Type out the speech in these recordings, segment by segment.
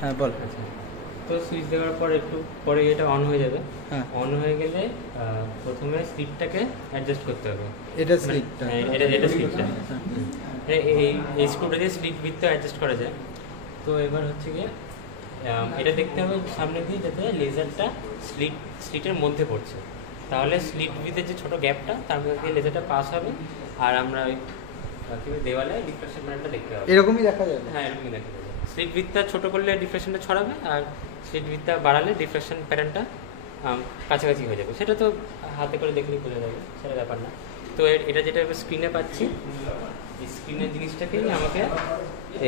হ্যাঁ বল। আচ্ছা, তো সুইচ দেওয়ার পর একটু পরে এটা অন হয়ে যাবে। হ্যাঁ, অন হয়ে গেলে প্রথমে স্পিডটাকে অ্যাডজাস্ট করতে হবে। এটা স্লিপটা। এটা স্পিডটা, এই স্ক্রুটা দিয়ে স্লিট উইথটা অ্যাডজাস্ট করা যায়। তো এবার হচ্ছে গিয়ে এটা দেখতে হবে সামনে দিয়ে যাতে লেজারটা স্লিটের মধ্যে পড়ছে, তাহলে স্লিট উইথের যে ছোটো গ্যাপটা তার মধ্যে দিয়ে লেজারটা পাস হবে, আর আমরা ওই দেওয়ালে ডিফ্লেকশন প্যাটার্নটা দেখতে পাবো। এরকমই দেখা যাবে। হ্যাঁ, এরকমই দেখা যাবে। স্লিট উইথটা ছোটো করলে ডিফ্লেকশনটা ছড়াবে, আর স্লিট উইথটা বাড়ালে ডিফ্লেকশন প্যাটার্নটা কাছাকাছি হয়ে যাবে। সেটা তো হাতে করে দেখলেই বোঝা যাবে, সেটা ব্যাপার না। তো এটা যেটা স্ক্রিনে পাচ্ছি, এই স্ক্রিনের জিনিসটাকেই আমাকে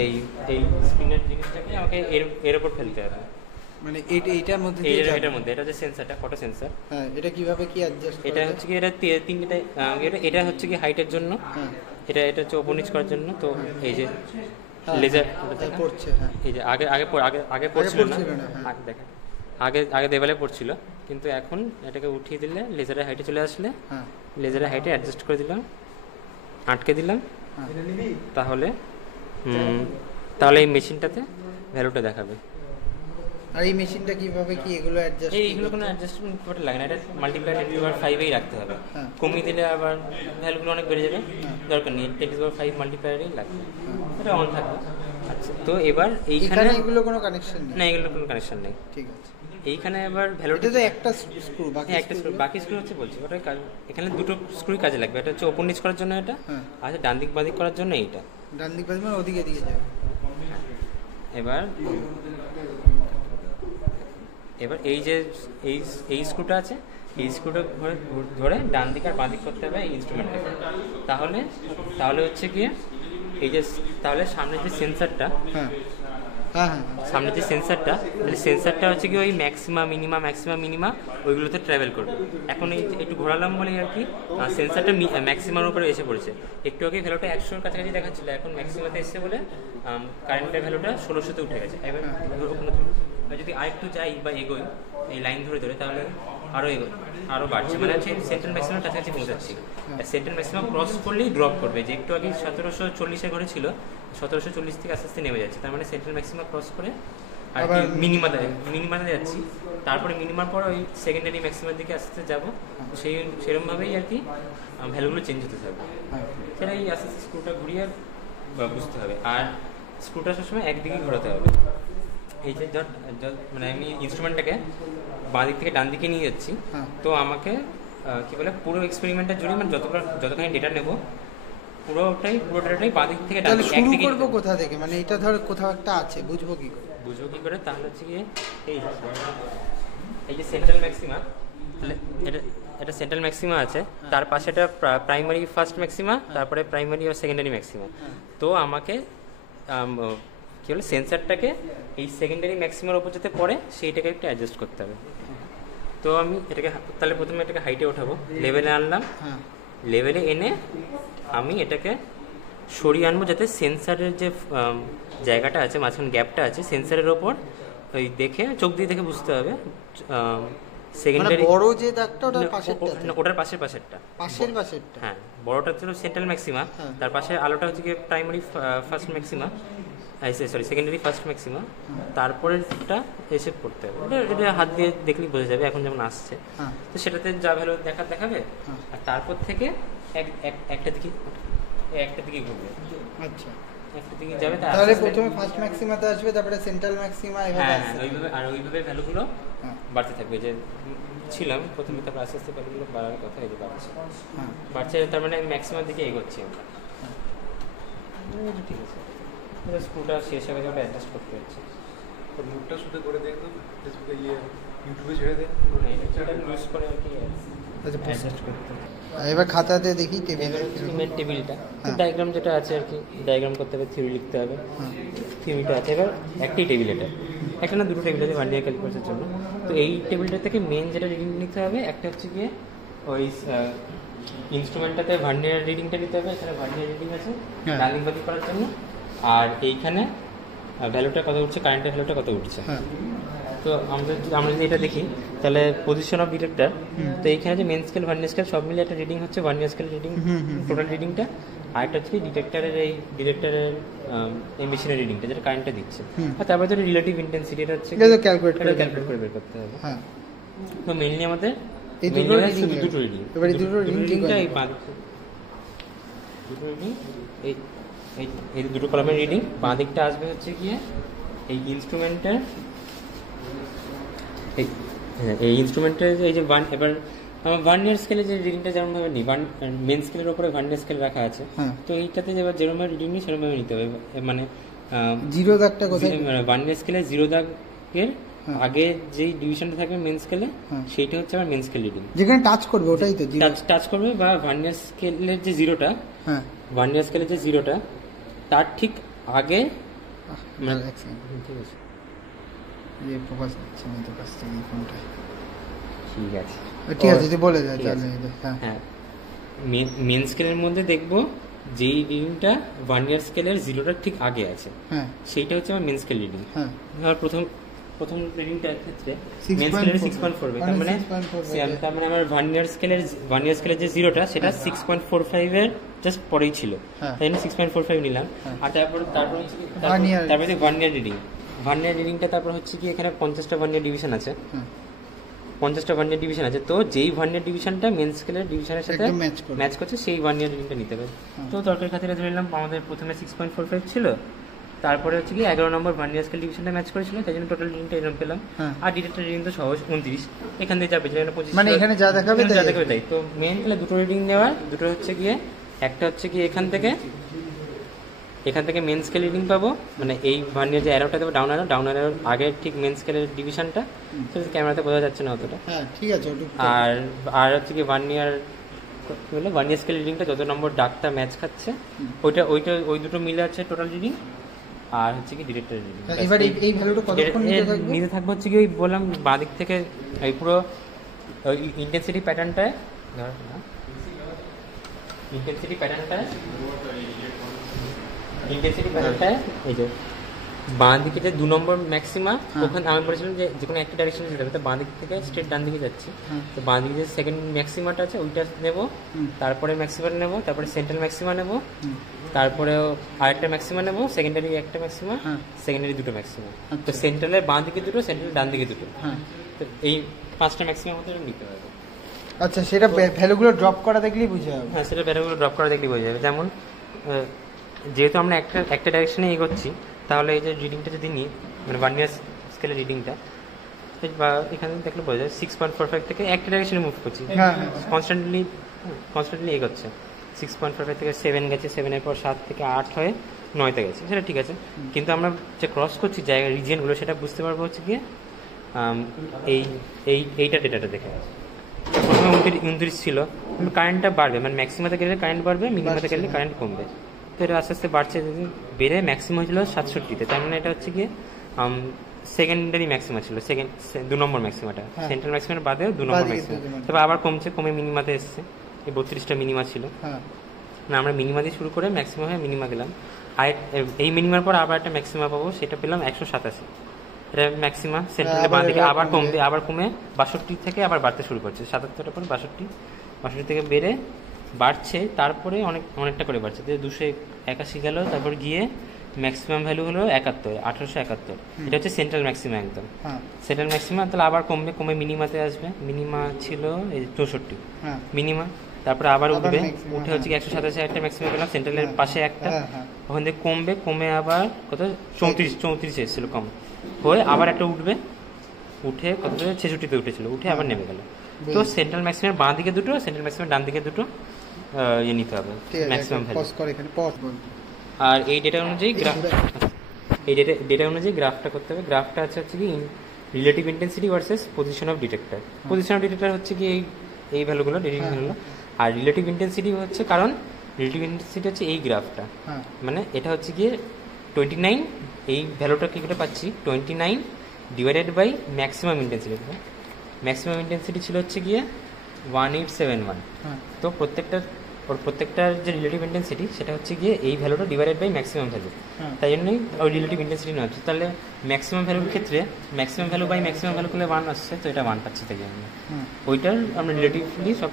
এই স্ক্রিনের জিনিসটাকে আমাকে এর উপর ফেলতে হবে। মানে এইটার মধ্যে দিয়ে এটার মধ্যে, এটা যে সেন্সারটা, ফটো সেন্সার। হ্যাঁ, এটা কিভাবে কি অ্যাডজাস্ট এটা হচ্ছে কি, এটা তিনটে, এটা হচ্ছে কি হাইটের জন্য, হ্যাঁ, এটা হচ্ছে ওপর নিচ করার জন্য। তো এই যে লেজার পড়ছে, হ্যাঁ, এই যে আগে পড়ছিল না, হ্যাঁ। আগে দেখেন, আগে দেওয়ালে পড়ছিল, কিন্তু এখন এটাকে উঠিয়ে দিলে লেজারের হাইটে চলে আসলে, হ্যাঁ, লেজারের হাইটে অ্যাডজাস্ট করে দিলাম, আটকে দিলাম, তাহলে এই মেশিনটাতে ভ্যালুটা দেখাবে। আর এই মেশিনটা কিভাবে কি এগুলো অ্যাডজাস্ট? এইগুলো কোনো অ্যাডজাস্টমেন্ট করতে লাগে না, এটা মাল্টিপ্লাই 10^5 রাখতে হবে। হ্যাঁ। কমিয়ে দিলে আবার ভ্যালুগুলো অনেক বেড়ে যাবে, দরকার নেই, 10^5 মাল্টিপ্লায়ারই লাগবে, এটা অন থাকবে। আচ্ছা, তো এবার এইখানে এগুলো কোনো কানেকশন নেই? না, এগুলো কোনো কানেকশন নেই। ঠিক আছে। এইখানে এবার ভ্যালুটা এটা তো একটা স্ক্রু, বাকি স্ক্রু হচ্ছে বলছি, ওটা এখানে দুটো স্ক্রুই কাজে লাগবে। এটা হচ্ছে ওপর নিচ করার জন্য এটা, আর ডান দিক বাঁ দিক করার জন্য এইটা। ডান দিক বাঁ দিক মানে ওদিকে দিকে যাবে। এবার এই যে এই স্ক্রুটা আছে, এই স্ক্রুটা ধরে ডান দিক আর বাঁ দিক করতে হবে এই ইনস্ট্রুমেন্টটাকে। তাহলে হচ্ছে গিয়ে এই যে তাহলে সামনে যে সেন্সারটা, হ্যাঁ হ্যাঁ, সামনে যে সেন্সারটা হচ্ছে কি ওই ম্যাক্সিমা মিনিমা ওইগুলোতে ট্রাভেল করবে। এখন এই একটু ঘোরালাম বলে আর কি সেন্সারটা ম্যাক্সিমার উপরে এসে পড়েছে। একটু আগে ভ্যালুটা 100-র কাছাকাছি দেখাচ্ছিল, এখন ম্যাক্সিমাতে এসছে বলে কারেন্টের ভ্যালুটা 1600-তে উঠে গেছে। এবার যদি আরেকটু যাই বা এগোই এই লাইন ধরে তাহলে আরও বাড়ছে, মানে হচ্ছে সেন্ট্রাল ম্যাক্সিমাম কাছাকাছি পৌঁছাচ্ছি। সেন্ট্রাল ম্যাক্সিমাম ক্রস করলেই ড্রপ করবে, যে একটু আগে 1740-এর ঘরে ছিল, 1740 থেকে আস্তে আস্তে নেমে যাচ্ছে। তার মানে সেন্ট্রাল ম্যাক্সিমাম ক্রস করে আর মিনিমাতে যাচ্ছি, তারপরে মিনিমার পর ওই সেকেন্ডারি ম্যাক্সিমার দিকে আস্তে আস্তে যাবো। সেরকমভাবেই আর কি ভ্যালুগুলো চেঞ্জ হতে থাকবে। সেটাই আস্তে আস্তে স্ক্রুটা ঘুরিয়ে বুঝতে হবে। আর স্ক্রুটা সবসময় একদিকেই ঘোরাতে হবে। এই যে মানে আমি ইনস্ট্রুমেন্টটাকে বাঁ দিক থেকে ডান দিকে নিয়ে যাচ্ছি, তো আমাকে কি বলে পুরো এক্সপেরিমেন্টের জন্য মানে যতখানি ডেটা নেব পুরোটাই বাঁ দিক থেকে ডান দিকে শুরু করব কোথা থেকে? মানে এটা ধর কোথাও একটা আছে, বুঝবো কি করে? তাহলে হচ্ছে গিয়ে এই যে সেন্ট্রাল ম্যাক্সিমা, এটা সেন্ট্রাল ম্যাক্সিমা আছে, তার পাশে এটা প্রাইমারি ফার্স্ট ম্যাক্সিমা, তারপরে প্রাইমারি আর সেকেন্ডারি ম্যাক্সিমা। তো আমাকে কি বলে সেন্সারটাকে এই সেকেন্ডারি ম্যাক্সিমার উপর যেতে পড়ে সেইটাকে একটু অ্যাডজাস্ট করতে হবে। তো আমি তাহলে প্রথমে এটাকে হাইটে ওঠাবো, লেভেলে আনলাম, লেভেলে এনে আমি এটাকে সরিয়ে আনবো যাতে সেন্সারের যে জায়গাটা আছে, মাঝখানে গ্যাপটা আছে সেন্সারের ওপর, ওই চোখ দিয়ে দেখে বুঝতে হবে সেকেন্ডারি বড় যে দাগটা ওটার পাশেরটা, হ্যাঁ, বড়টা ছিল সেন্ট্রাল ম্যাক্সিমা, তার পাশে আলোটা হচ্ছে গিয়ে primary first maxima, secondary first maxima, তারপরেরটা এসে পড়তে হবে। এটা হাত দিয়ে দেখলেই বোঝা যাবে এখন যেমন আসছে। তো সেটাতে যা ভ্যালু দেখাবে, আর তারপর থেকে একটা দিকে ঘুরবে। আচ্ছা, একটা দিকে যাবে, তাহলে প্রথমে ফার্স্ট ম্যাক্সিমাতে আসবে, তারপরে সেন্ট্রাল ম্যাক্সিমা, ওইভাবে ভ্যালুগুলো বাড়তে থাকবে। যে ছিলাম প্রথমে, তারপর আস্তে আস্তে ভ্যালুগুলো বাড়ার কথা, এই যে বাড়ছে, তার মানে ম্যাক্সিমার দিকে এগোচ্ছি আমরা। ঠিক আছে, স্ক্রুটা শেষ হয়ে গেছে, ওটা অ্যাডজাস্ট করতে হচ্ছে। মুখটা শুধু করে দেখুন, ফেসবুকে ইউটিউবে ছেড়ে দেন, এটা ইউজ করে আর কি অ্যাডজাস্ট করতে। এবার খাতাতে দেখি টেবিলটা ডায়াগ্রাম যেটা আছে আর কি, ডায়াগ্রাম করতে হবে, থিওরি লিখতে হবে, থিওরিটা আছে। এবার একটাই টেবিল, একটা না দুটো টেবিল আছে ভার্নিয়ার ক্যালিপার্সের জন্য। তো এই টেবিলটা থেকে মেন যেটা রিডিং নিতে হবে, একটা হচ্ছে গিয়ে ওই ইনস্ট্রুমেন্টটাতে ভার্নিয়ার রিডিংটা নিতে হবে, এখানে ভার্নিয়ার রিডিং আছে ডালিং বাদি করার জন্য, আর এইখানে ভ্যালুটা কত উঠছে, কারেন্টের ভ্যালুটা কত উঠছে। তো আমরা যদি এটা দেখি তাহলে পজিশন অফ ডিটেক্টর, তো এইখানে যে মেন স্কেল ভার্নিয়ার স্কেল সব মিলে একটা রিডিং হচ্ছে, ভার্নিয়ার স্কেল রিডিং টোটাল রিডিংটা, আরেকটা হচ্ছে ডিটেক্টরের এই মেশিনের রিডিংটা যেটা কারেন্টটা দিচ্ছে। হুম। আর তারপরে তো রিলেটিভ ইন্টেন্সিটি এটা হচ্ছে এটা তো ক্যালকুলেট করে ক্যালকুলেট করে বের করতে হবে। হ্যাঁ তো মেইনলি আমাদের এই mainly দুটো আমাদের reading শুধু এর। দুটো রিডিং, এবার এই দুটো reading কি করে এই নেবো? বাঁ দিকে দুটো রিডিং, এই এই এই দুটো কলামের রিডিং বাঁ দিকটা আসবে হচ্ছে গিয়ে এই ইনস্ট্রুমেন্টের এই ইনস্ট্রুমেন্টের এই যে ওয়ান, এবার আমার ভার্নিয়ার স্কেলে যে রিডিংটা যেমনভাবে নিই, মেন স্কেলের উপরে ভার্নিয়ার স্কেল রাখা আছে, হ্যাঁ। তো এইটাতে এবার যেরকমভাবে রিডিং নিই সেরকমভাবে নিতে হবে। মানে জিরো দাগটা কোথায়? ভার্নিয়ার স্কেলে জিরো দাগের হ্যাঁ। আগে যেই ডিভিশনটা থাকবে মেন স্কেলে, হ্যাঁ। সেইটা হচ্ছে আমার মেন স্কেল রিডিং। যেখানে টাচ করবে ওটাই তো জিরো। টাচ করবে, বা ভার্নিয়ার স্কেলের যে জিরোটা, হ্যাঁ ভার্নিয়ার স্কেলের যে জিরোটা তার ঠিক আগে মানে- এক সেকেন্ড, ঠিক আছে, এই ফোকাস হচ্ছে না তো কাছ থেকে এই ফোনটা। ঠিক আছে, ঠিক আছে তুই বলে যা ঠিক তাহলে আছে। হ্যাঁ হ্যাঁ, মেন স্কেলের মধ্যে দেখবো যেই রিডিংটা ভার্নিয়ার স্কেলের জিরোটার ঠিক আগে আছে, হ্যাঁ সেইটা হচ্ছে আমার মেন স্কেল রিডিং। হ্যাঁ ধর প্রথম রিডিংটার ক্ষেত্রে 6.4 মেন স্কেলের 6.4, তার মানে 6.4 তার মানে আমার ভার্নিয়ার স্কেলের যে জিরোটা সেটা 6.45 এর জাস্ট পরেই ছিল, হ্যাঁ। তাই জন্য 6.45 নিলাম। হ্যাঁ। আর তারপর হচ্ছে কি, Vernier। তারপরে ভার্নিয়ার রিডিংটা তারপর হচ্ছে কি এখানে 50টা ভার্নিয়ার ডিভিশন আছে, হ্যাঁ 50টা ভার্নিয়ার ডিভিশন আছে, তো যেই ভার্নিয়ার ডিভিশনটা মেন স্কেলের ডিভিশনের সাথে একদম match করবে। ম্যাচ করছে সেই ভার্নিয়ার রিডিংটা নিতে হবে। হ্যাঁ। তো দরকার খাতিরে ধরে নিলাম আমাদের প্রথমে 6.45 ছিল, তারপরে হচ্ছে কি 11 নম্বর ভার্নিয়ার স্কেল ডিভিশনটা ম্যাচ করেছিল, তাই জন্য টোটাল রিডিংটা এরকম পেলাম। হ্যাঁ। আর ডিটেক্টর রিডিং তো সহজ 29, এখান থেকে যাবে যেখানে 25, মানে এখানে যা দেখাবে এখানে যা তাই। দেখাবে তাই। তো মেন তাহলে দুটো রিডিং নেওয়ার, দুটো হচ্ছে গিয়ে একটা হচ্ছে কি এখান থেকে মেন স্কেল রিডিং পাবো, মানে এই ভার্নিয়ার যে অ্যারোটা দেবো ডাউন অ্যারো আগের ঠিক মেন স্কেলের ডিভিশনটা, সেটা ক্যামেরাতে বোঝা যাচ্ছে না অতটা। হ্যাঁ ঠিক আছে ওটুকু। আর হচ্ছে কি ভার্নিয়ার স্কেল রিডিংটা যত নম্বর ডাকটা ম্যাচ খাচ্ছে ওই দুটো মিলে হচ্ছে টোটাল রিডিং। আর হচ্ছে কি ডিরেক্টর রিডিং। এবার এই ভ্যালুটা কতক্ষণ নিতে থাকবে? নিতে থাকবে হচ্ছে কি ওই বললাম বাঁ দিক থেকে এই পুরো ইন্টেন্সিটি প্যাটার্নটায় এই যে বাঁ দিকে যে 2 নম্বর ম্যাক্সিমা, হ্যাঁ। ওখানে আমি বলেছিলাম যে কোনো একটা ডাইরেকশনে যেতে হবে, তো বাঁ দিক থেকে স্ট্রেট ডান দিকে যাচ্ছি, হ্যাঁ। তো বাঁ দিকে যে সেকেন্ড ম্যাক্সিমাটা আছে ওইটা নেব, হুম। তারপরে ম্যাক্সিমা নেব, তারপরে সেন্ট্রাল ম্যাক্সিমা নেব, হুম। তারপরে আরেকটা ম্যাক্সিমা নেব, সেকেন্ডারি একটা ম্যাক্সিমা, হ্যাঁ। সেকেন্ডারি দুটো ম্যাক্সিমা। আচ্ছা। তো সেন্ট্রালের বাঁ দিকে দুটো, সেন্ট্রালের ডান দিকে দুটো, হ্যাঁ তো এই 5টা ম্যাক্সিমাম আমাদের নিতে হবে। আচ্ছা সেটা ভ্যালুগুলো ড্রপ করা দেখলেই বুঝে যাবে। হ্যাঁ, সেটা ভ্যালুগুলো ড্রপ করা দেখলেই বোঝা যাবে। যেমন যেহেতু আমরা একটা ডাইরেকশনে এগোচ্ছি, তাহলে এই যে রিডিংটা যদি নিই, মানে ভার্নিয়ার স্কেলের রিডিংটা, বা এখানে দেখলে বোঝা যায় 6.45 থেকে একটা ডাইরেকশনে মুভ করছি, হ্যাঁ, হ্যাঁ। কনস্ট্যান্টলি এগোচ্ছে। 6.45 থেকে 7 গেছে, 7-এর পর 7 থেকে 8 হয়ে 9-তে গেছে, সেটা ঠিক আছে। কিন্তু আমরা যে ক্রস করছি জায়গা রিজিয়নগুলো, সেটা বুঝতে পারবো হচ্ছে গিয়ে এইটা ডেটাটা দেখে। প্রথমে 29 ছিল, কিন্তু কারেন্টটা বাড়বে, মানে ম্যাক্সিমাতে গেলে কারেন্ট বাড়বে, মিনিমাতে গেলে কারেন্ট কমবে। তো এটা আস্তে আস্তে বাড়ছে, বেড়ে ম্যাক্সিমাম হয়েছিল 67-তে, তার মানে এটা হচ্ছে গিয়ে সেকেন্ডারি ম্যাক্সিমা ছিল, 2 নম্বর ম্যাক্সিমাটা, হ্যাঁ। সেন্ট্রাল ম্যাক্সিমার বাদেও 2 নম্বর বাদিকে ম্যাক্সিমা। 2 নম্বর। তবে আবার কমে মিনিমাতে এসছে, এই 32টা মিনিমা ছিল হ্যাঁ না, আমরা মিনিমা দিয়ে শুরু করে ম্যাক্সিমাম হয়ে মিনিমা গেলাম। আর এই মিনিমার পর আবার একটা ম্যাক্সিমা পাবো, সেটা পেলাম 187। এটা ম্যাক্সিমা সেন্ট্রালের বাঁ দিকে আবার কমবে, আবার কমে 62 থেকে আবার বাড়তে শুরু করছে, 77-এর পর 62 থেকে বেড়ে বাড়ছে, তারপরে অনেকটা করে বাড়ছে, 281 গেল, তারপর গিয়ে ম্যাক্সিমাম ভ্যালু হলো 1871। এটা হচ্ছে সেন্ট্রাল ম্যাক্সিমা একদম। হ্যাঁ সেন্ট্রাল ম্যাক্সিমা তাহলে আবার কমে মিনিমাতে আসবে, মিনিমা ছিল এই 64 হ্যাঁ মিনিমা, তারপরে আবার উঠবে, maximum, উঠে হচ্ছে 187 একটা ম্যাক্সিমাম পেলাম, সেন্ট্রালের হ্যাঁ, পাশে একটা, হ্যাঁ, হ্যাঁ। ওখান থেকে কমে আবার কত 34 এসেছিল, কম হয়ে আবার একটা উঠবে, উঠে কত 66-তে উঠেছিল, উঠে আবার নেমে গেল। তো সেন্ট্রাল ম্যাক্সিমাম বাঁ দিকে দুটো, সেন্ট্রাল ম্যাক্সিমাম ডান দিকে দুটো নিতে হবে ঠিক আছে ম্যাক্সিমাম ভ্যালু। পজ করে এখানে পজ বল। আর এই ডেটা অনুযায়ী ডেটা অনুযায়ী গ্রাফটা করতে হবে। গ্রাফটা হচ্ছে কি relative intensity versus position of detector. Position of detector হচ্ছে কি এই ভ্যালুগুলো, রিডিং ভ্যালুগুলো, আর রিলেটিভ ইন্টেন্সিটি হচ্ছে, কারণ রিলেটিভ ইন্টেন্সিটি হচ্ছে এই গ্রাফটা, হ্যাঁ মানে এটা হচ্ছে গিয়ে 29, এই ভ্যালুটা কি করে পাচ্ছি 29 divided by maximum intensity. Maximum intensity ছিল হচ্ছে গিয়ে 1871। হ্যাঁ তো প্রত্যেকটার যে রিলেটিভ ইন্টেন্সিটি সেটা হচ্ছে গিয়ে এই ভ্যালুটা ডিভাইডেড বাই ম্যাক্সিমাম ভ্যালু, হ্যাঁ। তাই জন্যই ওই রিলেটিভ ইন্টেন্সিটি নেওয়া হচ্ছে। তাহলে ম্যাক্সিমাম ভ্যালুর ক্ষেত্রে maximum value by maximum value করলে 1 আসছে, তো এটা 1 পাচ্ছি থেকে আমরা হুম। ওইটার আমরা রিলেটিভলি সব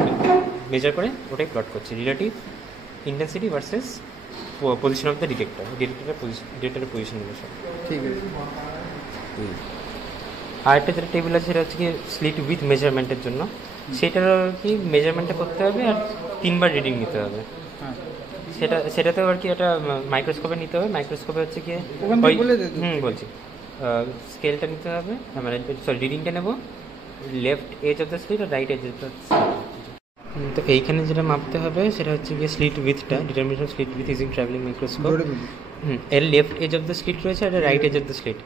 মেজার করে ওটাই প্লট করছি। Relative intensity versus position of the ডিটেক্টরের পজিশন এগুলো সব। ঠিক আছে। আরেকটা যেটা টেবিল আছে সেটা হচ্ছে কি স্লিট উইথ মেজারমেন্টের জন্য, সেটার কি মেজারমেন্টটা করতে হবে আর 3 বার রিডিং নিতে হবে। হ্যাঁ, সেটাতেও আর কি একটা মাইক্রোস্কোপে নিতে হবে। মাইক্রোস্কোপে হচ্ছে কি ওখান থেকে বলে দে তো। বলছি, স্কেলটা নিতে হবে, মানে সরি রিডিংটা নেব left edge of the slit আর right edge of the slit. তো এইখানে যেটা মাপতে হবে সেটা হচ্ছে গিয়ে স্লিট উইথটা, determination slit width using travelling microscope. ধরে বলি। এর left edge of the slit রয়েছে আর right edge of the slit,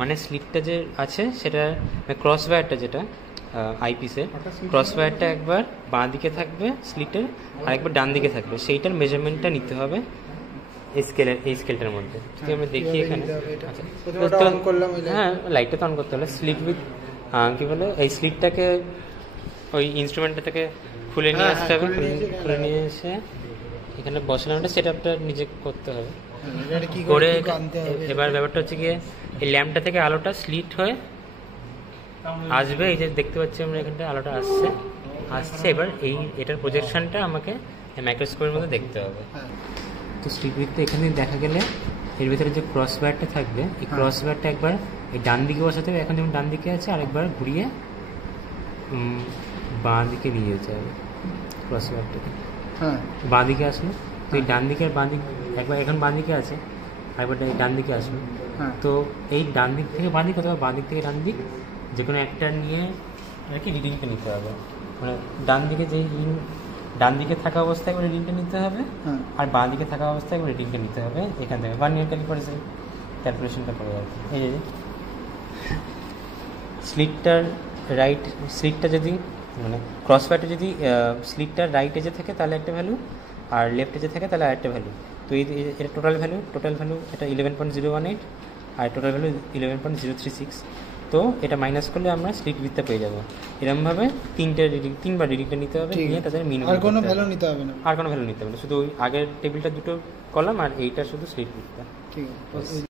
মানে স্লিটটা যে আছে সেটা ক্রস ওয়্যারটা যেটা আইপিসের ক্রস ওয়্যারটা একবার বাঁ দিকে থাকবে স্লিটের আর একবার ডান দিকে থাকবে, সেইটার মেজারমেন্টটা নিতে হবে এই স্কেলটার মধ্যে। যদি আমরা দেখি এখানে, আচ্ছা প্রথমে ওটা অন করলাম, ওই light। হ্যাঁ লাইটটা তো অন করতে হলে স্লিট উইথ কী বলে এই স্লিটটাকে ওই ইনস্ট্রুমেন্টটা থেকে খুলে নিয়ে হ্যাঁ, আসতে হবে, খুলে নিয়ে এসে খুলে নিয়ে এসে এখানে বসানো সেট আপটা নিজে করতে হবে। এটা কি করে করে কি আনতে হবে? এবার ব্যাপারটা হচ্ছে গিয়ে এই ল্যাম্পটা থেকে আলোটা স্লিট হয়ে আসবে, এই যে দেখতে পাচ্ছি আমরা এখানটা আলোটা আসছে এবার এটার প্রজেকশনটা আমাকে মাইক্রোস্কোপের মধ্যে দেখতে হবে। হ্যাঁ, তো স্লিট উইথটা এখানে দেখা গেলে এর ভিতরে যে ক্রস ওয়্যারটা থাকবে এই ক্রস ওয়্যারটা একবার এই ডান দিকে বসাতে হবে, এখন যেমন ডান দিকে আছে আরেকবার ঘুরিয়ে বাঁ দিকে নিয়ে যেতে হবে ক্রস ওয়্যারটাকে। হ্যাঁ, বাঁ দিকে আসলো, তো এই ডান দিকে আর বাঁ দিক একবার এখন বাঁ দিকে আছে আরেকবার এই ডান দিকে আসলো, হ্যাঁ। তো এই ডান দিক থেকে বাঁ দিক অথবা বাঁ দিক থেকে ডান দিক যে কোনো একটা নিয়ে আর কি রিডিংটা নিতে হবে। মানে ডান দিকে ডান দিকে থাকা অবস্থায় একবার রিডিংটা নিতে হবে হ্যাঁ। আর বাঁ দিকে থাকা অবস্থায় একবার রিডিংটা নিতে হবে এখান থেকে ভার্নিয়ার ক্যালিপারের ক্যালকুলেশনটা করে আর কি। এই যে স্লিটটা যদি মানে ক্রস ওয়্যারটা যদি স্লিটটার রাইট এজে থাকে তাহলে একটা ভ্যালু আর লেফট এজে থাকে তাহলে আরেকটা ভ্যালু। তো এটা টোটাল ভ্যালু এটা 11.018 আর টোটাল ভ্যালু 11.036। তো এটা মাইনাস করলে আমরা স্লিট উইথটা পেয়ে যাবো। এরকমভাবে 3বার রিডিংটা নিতে হবে, ঠিক নিয়ে আছে। তাদের মিন আর কোনো ভ্যালু নিতে হবে না। আর কোনো ভ্যালু নিতে হবে না, শুধু ওই আগের টেবিলটা দুটো কলাম আর এইটা শুধু স্লিট উইথটা। ঠিক আছে।